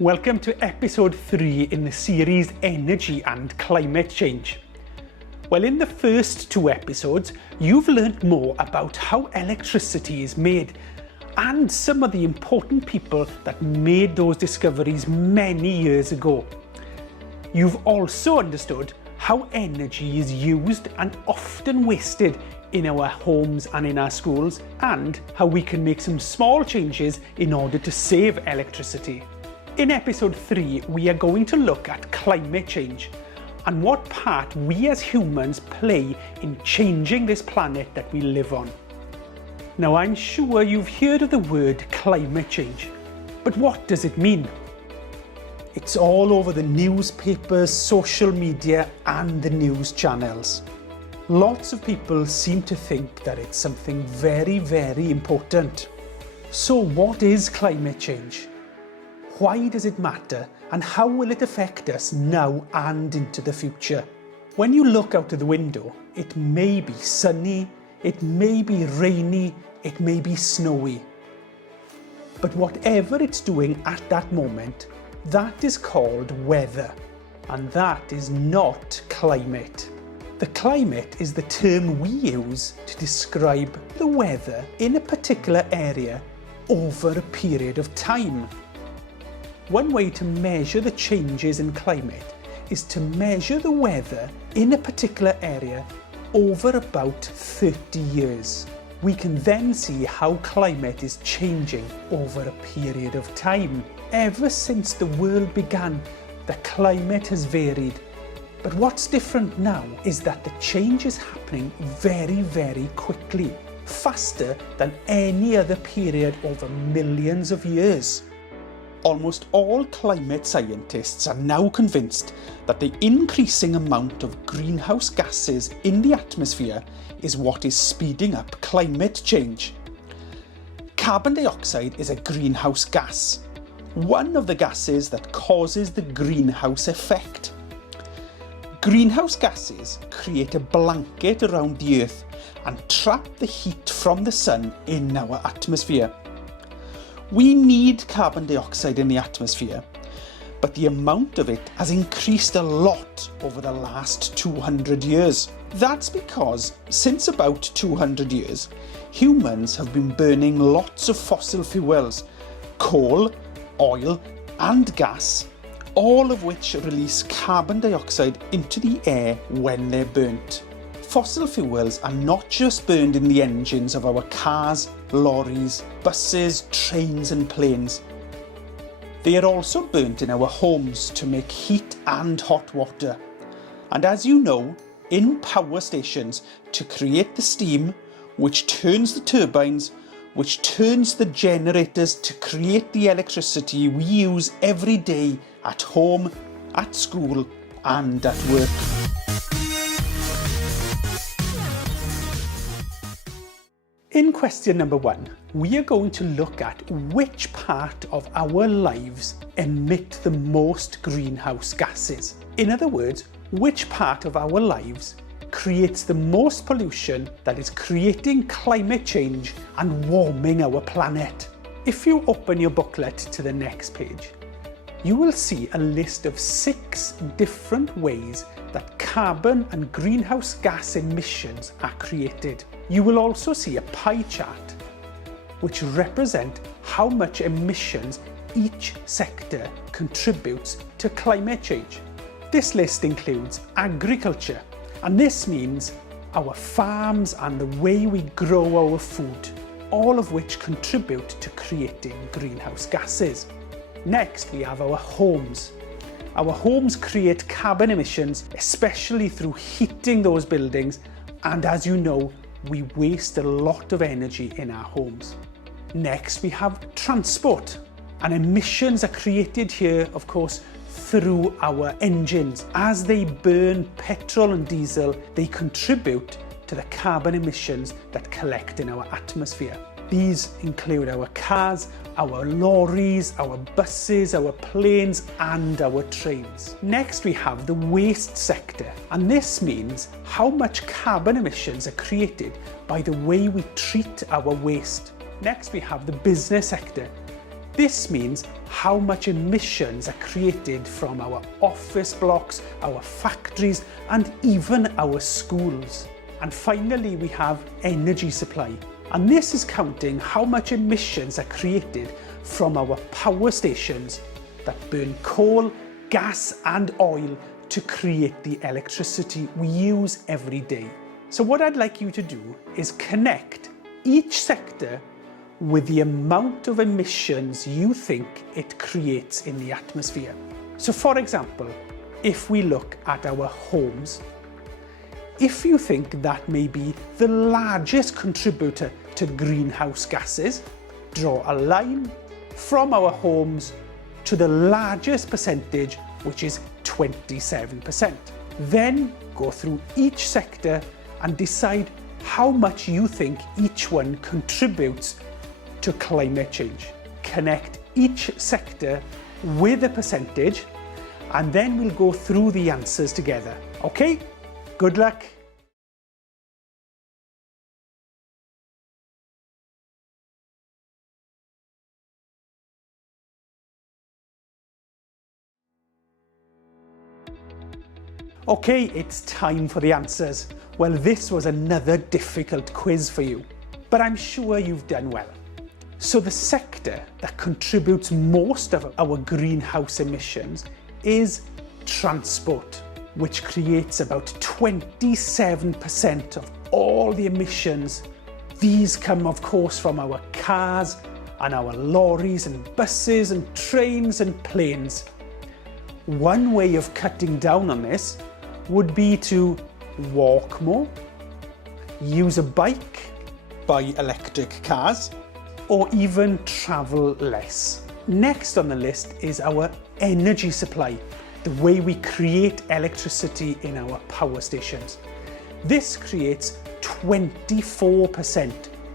Welcome to episode 3 in the series Energy and Climate Change. Well, in the first 2 episodes, you've learnt more about how electricity is made and some of the important people that made those discoveries many years ago. You've also understood how energy is used and often wasted in our homes and in our schools, and how we can make some small changes in order to save electricity. In episode 3, we are going to look at climate change and what part we as humans play in changing this planet that we live on. Now, I'm sure you've heard of the word climate change, but what does it mean? It's all over the newspapers, social media, and the news channels. Lots of people seem to think that it's something very, very important. So what is climate change? Why does it matter, and how will it affect us now and into the future? When you look out of the window, it may be sunny, it may be rainy, it may be snowy. But whatever it's doing at that moment, that is called weather, and that is not climate. The climate is the term we use to describe the weather in a particular area over a period of time. One way to measure the changes in climate is to measure the weather in a particular area over about 30 years. We can then see how climate is changing over a period of time. Ever since the world began, the climate has varied. But what's different now is that the change is happening very, very quickly, faster than any other period over millions of years. Almost all climate scientists are now convinced that the increasing amount of greenhouse gases in the atmosphere is what is speeding up climate change. Carbon dioxide is a greenhouse gas, one of the gases that causes the greenhouse effect. Greenhouse gases create a blanket around the Earth and trap the heat from the sun in our atmosphere. We need carbon dioxide in the atmosphere, but the amount of it has increased a lot over the last 200 years. That's because since about 200 years, humans have been burning lots of fossil fuels, coal, oil, and gas, all of which release carbon dioxide into the air when they're burnt. Fossil fuels are not just burned in the engines of our cars, lorries, buses, trains and planes. They are also burnt in our homes to make heat and hot water. And as you know, in power stations to create the steam, which turns the turbines, which turns the generators to create the electricity we use every day at home, at school and at work. In question number 1, we are going to look at which part of our lives emit the most greenhouse gases. In other words, which part of our lives creates the most pollution that is creating climate change and warming our planet. If you open your booklet to the next page, you will see a list of 6 different ways that carbon and greenhouse gas emissions are created. You will also see a pie chart which represent how much emissions each sector contributes to climate change. This list includes agriculture, and this means our farms and the way we grow our food, all of which contribute to creating greenhouse gases. Next, we have our homes. Our homes create carbon emissions, especially through heating those buildings, and as you know, we waste a lot of energy in our homes. Next, we have transport, and emissions are created here, of course, through our engines. As they burn petrol and diesel, they contribute to the carbon emissions that collect in our atmosphere. These include our cars, our lorries, our buses, our planes and our trains. Next, we have the waste sector, and this means how much carbon emissions are created by the way we treat our waste. Next, we have the business sector. This means how much emissions are created from our office blocks, our factories, and even our schools. And finally, we have energy supply. And this is counting how much emissions are created from our power stations that burn coal, gas, and oil to create the electricity we use every day. So what I'd like you to do is connect each sector with the amount of emissions you think it creates in the atmosphere. So for example, if we look at our homes, if you think that may be the largest contributor to greenhouse gases, draw a line from our homes to the largest percentage, which is 27%. Then go through each sector and decide how much you think each one contributes to climate change. Connect each sector with a percentage, and then we'll go through the answers together. Okay? Good luck. Okay, it's time for the answers. Well, this was another difficult quiz for you, but I'm sure you've done well. So the sector that contributes most of our greenhouse emissions is transport, which creates about 27% of all the emissions. These come, of course, from our cars and our lorries and buses and trains and planes. One way of cutting down on this would be to walk more, use a bike, buy electric cars, or even travel less. Next on the list is our energy supply, the way we create electricity in our power stations. This creates 24%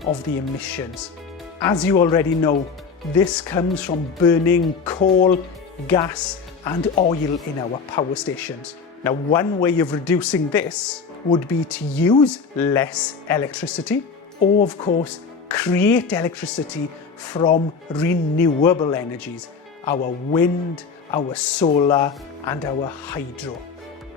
of the emissions. As you already know, this comes from burning coal, gas, and oil in our power stations. Now, one way of reducing this would be to use less electricity, or of course, create electricity from renewable energies, our wind, our solar, and our hydro.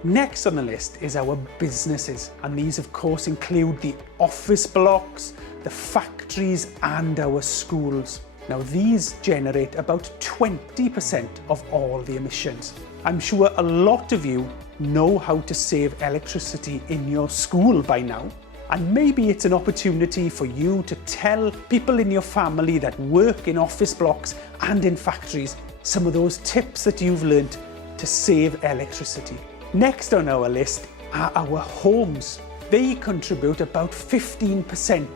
Next on the list is our businesses, and these of course include the office blocks, the factories, and our schools. Now these generate about 20% of all the emissions. I'm sure a lot of you know how to save electricity in your school by now, and maybe it's an opportunity for you to tell people in your family that work in office blocks and in factories some of those tips that you've learned to save electricity. Next on our list are our homes. They contribute about 15%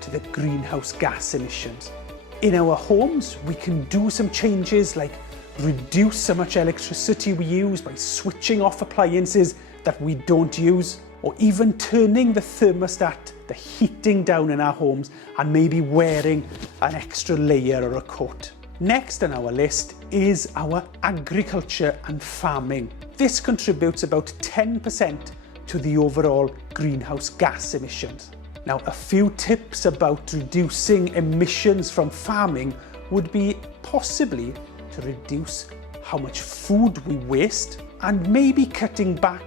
to the greenhouse gas emissions. In our homes, we can do some changes like reduce how much electricity we use by switching off appliances that we don't use, or even turning the thermostat, the heating down in our homes, and maybe wearing an extra layer or a coat. Next on our list is our agriculture and farming. This contributes about 10% to the overall greenhouse gas emissions. Now, a few tips about reducing emissions from farming would be possibly to reduce how much food we waste, and maybe cutting back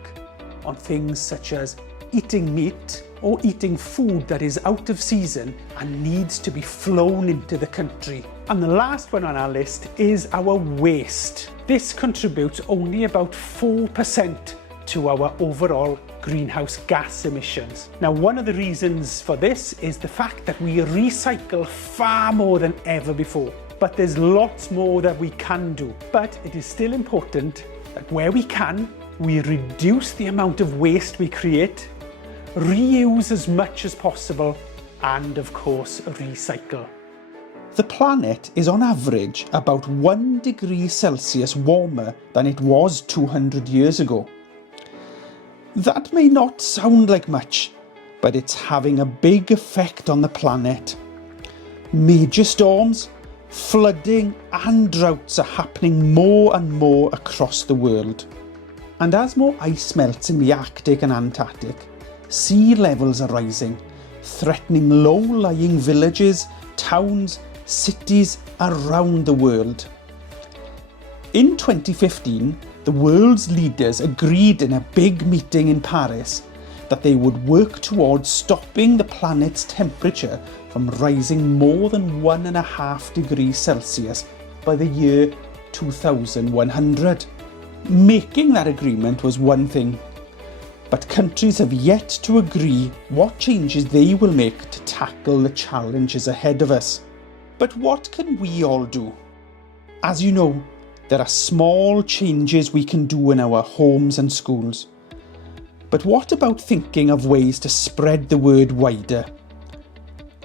on things such as eating meat or eating food that is out of season and needs to be flown into the country. And the last one on our list is our waste. This contributes only about 4% to our overall greenhouse gas emissions. Now, one of the reasons for this is the fact that we recycle far more than ever before. But there's lots more that we can do. But it is still important that where we can, we reduce the amount of waste we create, reuse as much as possible, and of course, recycle. The planet is on average about 1 degree Celsius warmer than it was 200 years ago. That may not sound like much, but it's having a big effect on the planet. Major storms, flooding and droughts are happening more and more across the world. And as more ice melts in the Arctic and Antarctic, sea levels are rising, threatening low-lying villages, towns, cities around the world. In 2015, the world's leaders agreed in a big meeting in Paris that they would work towards stopping the planet's temperature from rising more than 1.5 degrees Celsius by the year 2100. Making that agreement was one thing, but countries have yet to agree what changes they will make to tackle the challenges ahead of us. But what can we all do? As you know, there are small changes we can do in our homes and schools. But what about thinking of ways to spread the word wider?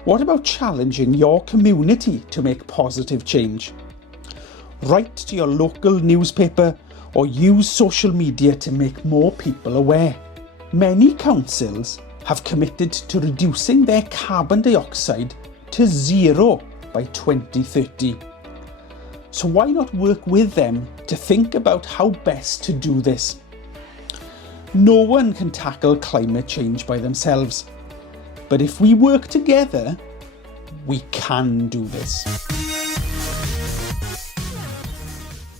What about challenging your community to make positive change? Write to your local newspaper or use social media to make more people aware. Many councils have committed to reducing their carbon dioxide to zero by 2030. So why not work with them to think about how best to do this? No one can tackle climate change by themselves, but if we work together, we can do this.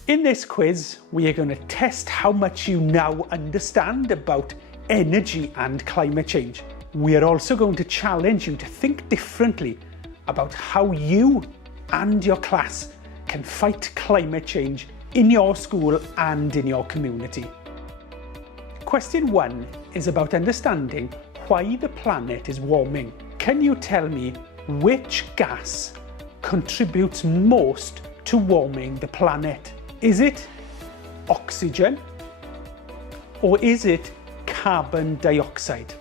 In this quiz, we are going to test how much you now understand about energy and climate change. We are also going to challenge you to think differently about how you and your class can fight climate change in your school and in your community. Question 1 is about understanding why the planet is warming. Can you tell me which gas contributes most to warming the planet? Is it oxygen or is it carbon dioxide?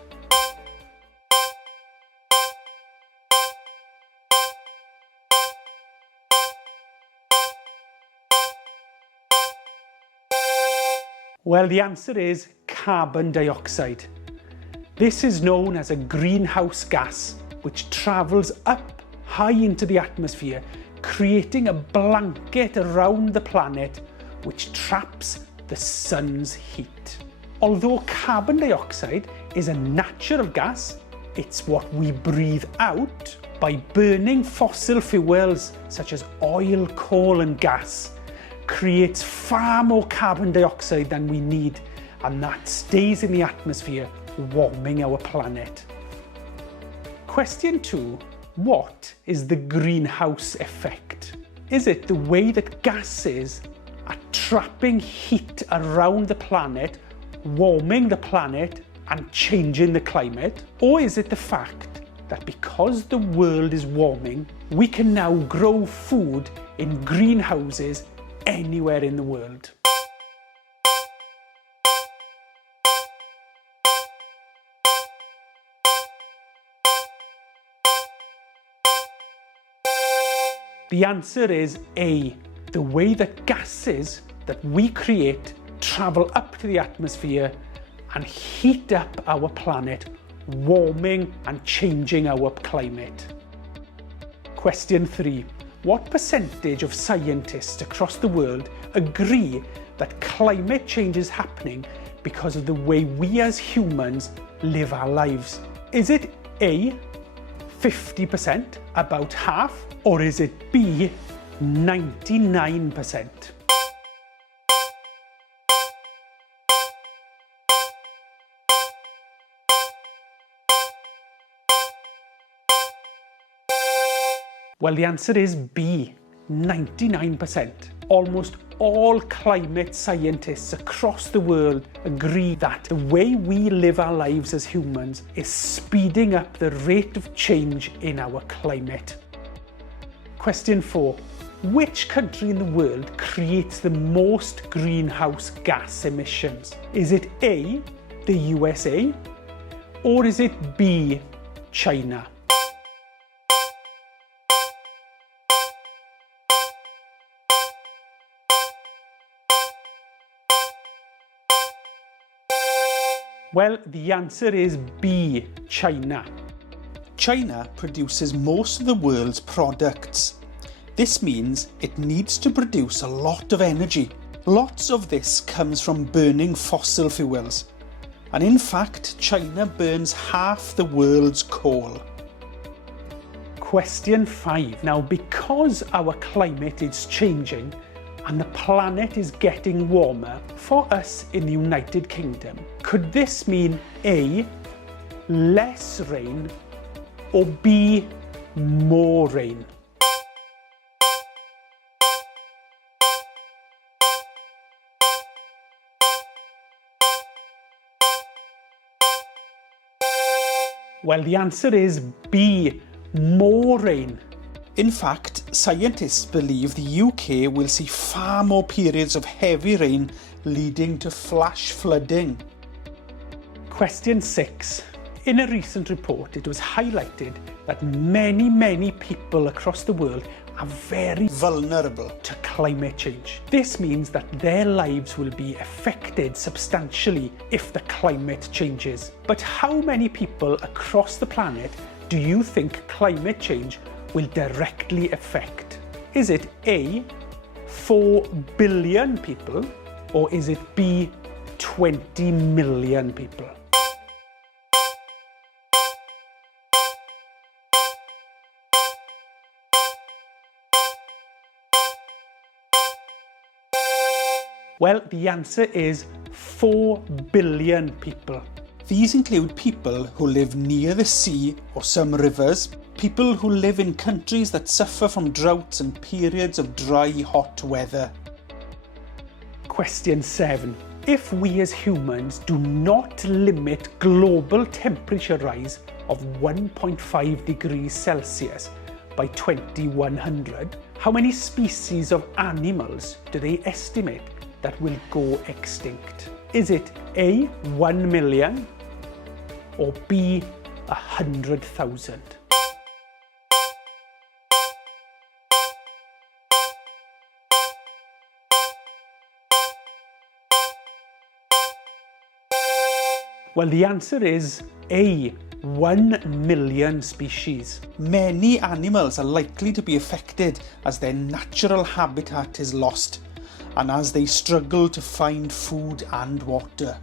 Well, the answer is carbon dioxide. This is known as a greenhouse gas, which travels up high into the atmosphere, creating a blanket around the planet which traps the sun's heat. Although carbon dioxide is a natural gas, it's what we breathe out by burning fossil fuels such as oil, coal and gas. Creates far more carbon dioxide than we need, and that stays in the atmosphere, warming our planet. Question 2. What is the greenhouse effect? Is it the way that gases are trapping heat around the planet, warming the planet and changing the climate? Or is it the fact that because the world is warming, we can now grow food in greenhouses anywhere in the world? The answer is A. The way that gases that we create travel up to the atmosphere and heat up our planet, warming and changing our climate. Question 3. What percentage of scientists across the world agree that climate change is happening because of the way we as humans live our lives? Is it A, 50%, about half, or is it B, 99%? Well, the answer is B, 99%. Almost all climate scientists across the world agree that the way we live our lives as humans is speeding up the rate of change in our climate. Question 4. Which country in the world creates the most greenhouse gas emissions? Is it A, the USA, or is it B, China? Well, the answer is B, China. China produces most of the world's products. This means it needs to produce a lot of energy. Lots of this comes from burning fossil fuels. And in fact, China burns half the world's coal. Question 5. Now, because our climate is changing and the planet is getting warmer, for us in the United Kingdom, could this mean A, less rain, or B, more rain? Well, the answer is B, more rain. In fact, scientists believe the UK will see far more periods of heavy rain leading to flash flooding. Question 6. In a recent report, it was highlighted that many people across the world are very vulnerable to climate change. This means that their lives will be affected substantially if the climate changes. But how many people across the planet do you think climate change will directly affect? Is it A, 4 billion people, or is it B, 20 million people? Well, the answer is 4 billion people. These include people who live near the sea or some rivers, people who live in countries that suffer from droughts and periods of dry, hot weather. Question 7. If we as humans do not limit global temperature rise of 1.5 degrees Celsius by 2100, how many species of animals do they estimate that will go extinct? Is it A, 1 million, or B, 100,000? Well, the answer is A, 1 million species. Many animals are likely to be affected as their natural habitat is lost and as they struggle to find food and water.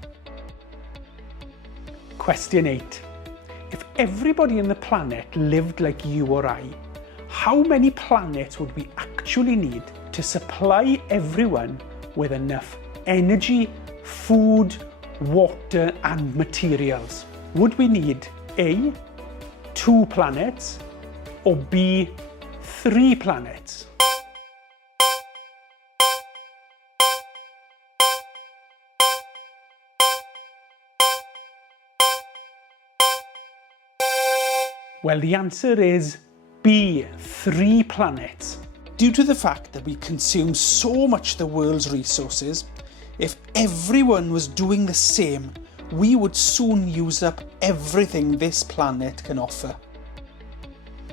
Question 8. If everybody on the planet lived like you or I, how many planets would we actually need to supply everyone with enough energy, food, water and materials? Would we need A, 2 planets, or B, 3 planets? Well, the answer is B, 3 planets. Due to the fact that we consume so much of the world's resources, if everyone was doing the same, we would soon use up everything this planet can offer.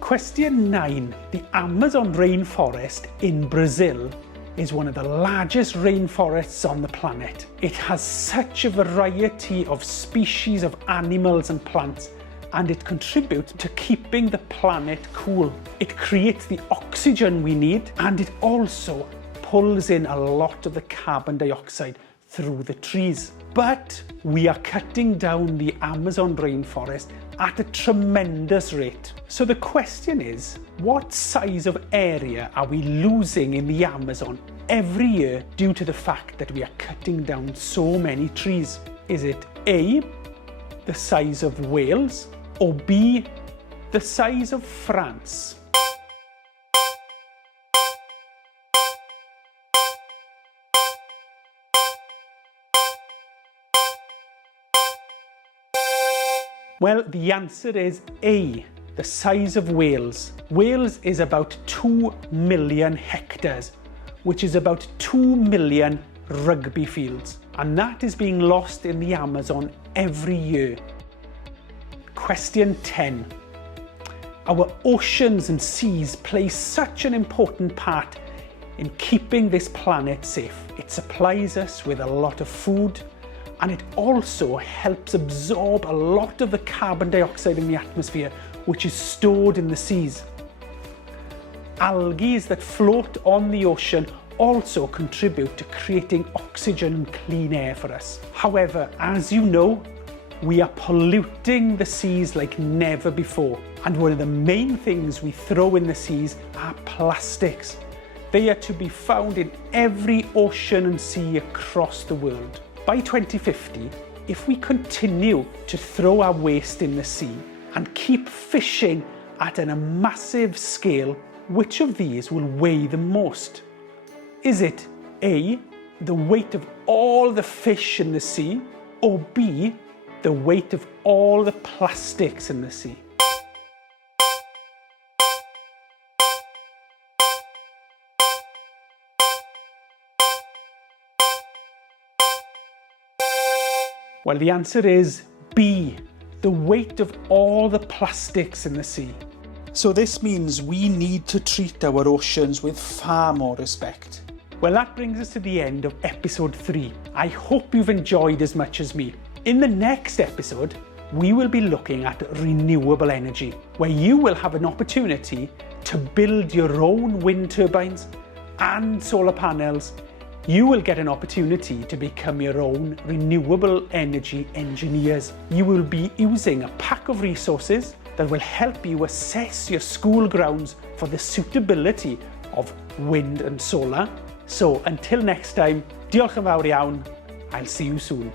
Question 9. The Amazon rainforest in Brazil is one of the largest rainforests on the planet. It has such a variety of species of animals and plants, and it contributes to keeping the planet cool. It creates the oxygen we need, and it also pulls in a lot of the carbon dioxide through the trees. But we are cutting down the Amazon rainforest at a tremendous rate. So the question is, what size of area are we losing in the Amazon every year due to the fact that we are cutting down so many trees? Is it A, the size of Wales, or B, the size of France? Well, the answer is A, the size of Wales. Wales is about 2 million hectares, which is about 2 million rugby fields, and that is being lost in the Amazon every year. Question 10. Our oceans and seas play such an important part in keeping this planet safe. It supplies us with a lot of food, and it also helps absorb a lot of the carbon dioxide in the atmosphere, which is stored in the seas. Algae that float on the ocean also contribute to creating oxygen and clean air for us. However, as you know, we are polluting the seas like never before. And one of the main things we throw in the seas are plastics. They are to be found in every ocean and sea across the world. By 2050, if we continue to throw our waste in the sea and keep fishing at a massive scale, which of these will weigh the most? Is it A, the weight of all the fish in the sea, or B, the weight of all the plastics in the sea? Well, the answer is B, the weight of all the plastics in the sea. So this means we need to treat our oceans with far more respect. Well, that brings us to the end of episode 3. I hope you've enjoyed as much as me. In the next episode, we will be looking at renewable energy, where you will have an opportunity to build your own wind turbines and solar panels. You will get an opportunity to become your own renewable energy engineers. You will be using a pack of resources that will help you assess your school grounds for the suitability of wind and solar. So until next time, diolch yn fawr iawn. I'll see you soon.